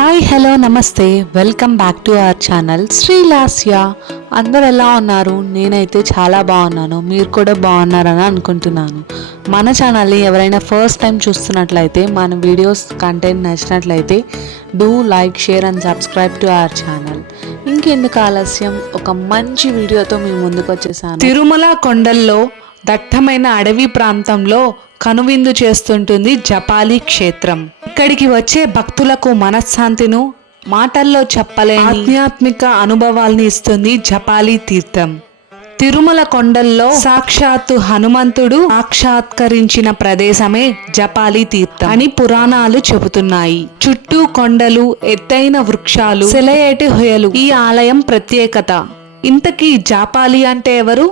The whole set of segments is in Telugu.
హాయ్ హలో నమస్తే, welcome back to our channel Srilasya. అందరు ఎలా ఉన్నారు? నేనైతే చాలా బాగున్నాను. మీరు కూడా బాగున్నారని అనుకుంటున్నాను. మన ఛానల్ని ఎవరైనా ఫస్ట్ టైం చూస్తున్నట్లయితే, మన వీడియోస్ కంటెంట్ నచ్చినట్లయితే do like, share and subscribe to our channel. ఇంకెందుకు ఆలస్యం, ఒక మంచి వీడియోతో మీ ముందుకు వచ్చేసాను. తిరుమల కొండల్లో దట్టమైన అడవి ప్రాంతంలో కనువిందు చేస్తుంటుంది జపాలి క్షేత్రం. ఇక్కడికి వచ్చే భక్తులకు మనశ్శాంతిను, మాటల్లో చెప్పలేని ఆధ్యాత్మిక అనుభవాల్ని ఇస్తుంది జపాలి తీర్థం. తిరుమల కొండల్లో సాక్షాత్తు హనుమంతుడు సాక్షాత్కరించిన ప్రదేశమే జపాలి తీర్థం అని పురాణాలు చెబుతున్నాయి. చుట్టూ కొండలు, ఎత్తైన వృక్షాలు, సెలయేటి హొయలు ఈ ఆలయం ప్రత్యేకత. ఇంతకీ జాపాలి అంటే ఎవరు?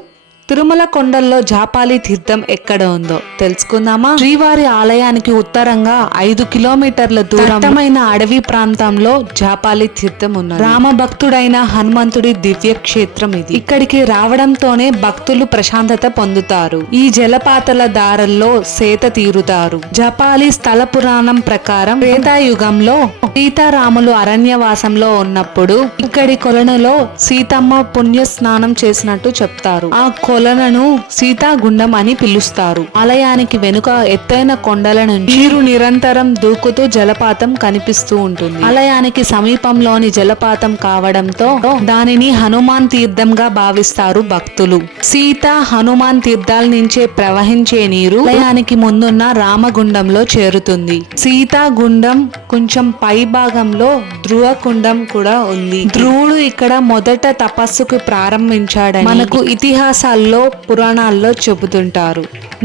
తిరుమల కొండల్లో జాపాలి తీర్థం ఎక్కడ ఉందో తెలుసుకుందామా? శ్రీవారి ఆలయానికి ఉత్తరంగా 5 కిలోమీటర్ల దూరమైన అడవి ప్రాంతంలో జాపాలి తీర్థం ఉన్నది. రామభక్తుడైన హనుమంతుడి దివ్య క్షేత్రం ఇది. ఇక్కడికి రావడంతోనే భక్తులు ప్రశాంతత పొందుతారు. ఈ జలపాతాల దారల్లో సేద తీరుతారు. జపాలి స్థల పురాణం ప్రకారం త్రేతాయుగంలో సీతారాములు అరణ్యవాసంలో ఉన్నప్పుడు ఇక్కడి కొలనులో సీతమ్మ పుణ్య స్నానం చేసినట్టు చెప్తారు. ఆ కొలనను సీతాగుండం అని పిలుస్తారు. ఆలయానికి వెనుక ఎత్తైన కొండల నుంచి నీరు నిరంతరం దూకుతూ జలపాతం కనిపిస్తూ ఉంటుంది. ఆలయానికి సమీపంలోని జలపాతం కావడంతో దానిని హనుమాన్ తీర్థంగా భావిస్తారు భక్తులు. సీత హనుమాన్ తీర్థాల నుంచే ప్రవహించే నీరు ఆలయానికి ముందున్న రామగుండంలో చేరుతుంది. సీతాగుండం కొంచెం పై భాగంలో ధ్రువకుండం కూడా ఉంది. ధ్రువుడు ఇక్కడ మొదట తపస్సుకు ప్రారంభించాడని మనకు ఇతిహాసాల్లో, పురాణాల్లో చెబుతుంటారు.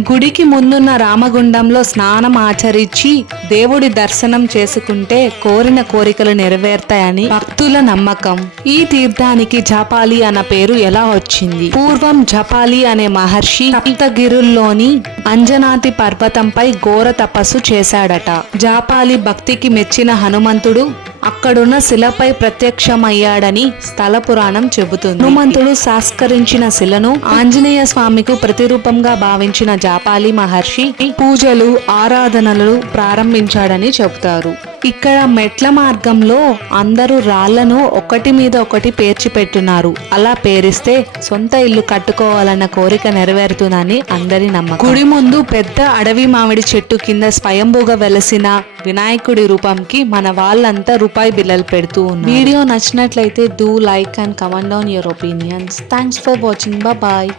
గుడికి ముందున్న రామగుండంలో స్నానం ఆచరించి దేవుడి దర్శనం చేసుకుంటే కోరిన కోరికలు నెరవేరుతాయని భక్తుల నమ్మకం. ఈ తీర్థానికి జాపాలి అన్న పేరు ఎలా వచ్చింది? పూర్వం జపాలి అనే మహర్షి సప్తగిరుల్లోని అంజనాతి పర్వతంపై ఘోర తపస్సు చేశాడట. జాపాలి భక్తికి మెచ్చిన హనుమంతుడు అక్కడున్న శిలపై ప్రత్యక్షమయ్యాడని స్థల పురాణం చెబుతుంది. హనుమంతుడు సాస్కరించిన శిలను ఆంజనేయ స్వామికి ప్రతిరూపంగా భావించిన జాపాలి మహర్షి పూజలు, ఆరాధనలు ప్రారంభించాడని చెబుతారు. ఇక్కడ మెట్ల మార్గంలో అందరూ రాళ్లను ఒకటి మీద ఒకటి పేర్చి పెట్టున్నారు. అలా పేరిస్తే సొంత ఇల్లు కట్టుకోవాలన్న కోరిక నెరవేరుతుందని అందరి నమ్మకం. గుడి ముందు పెద్ద అడవి మామిడి చెట్టు కింద స్వయంభూగా వెలసిన వినాయకుడి రూపంకి మన వాళ్ళంతా రూపాయి బిల్లలు పెడుతూ ఉన్నారు. వీడియో నచ్చినట్లయితే do like and comment down your opinions. Thanks for watching. Bye.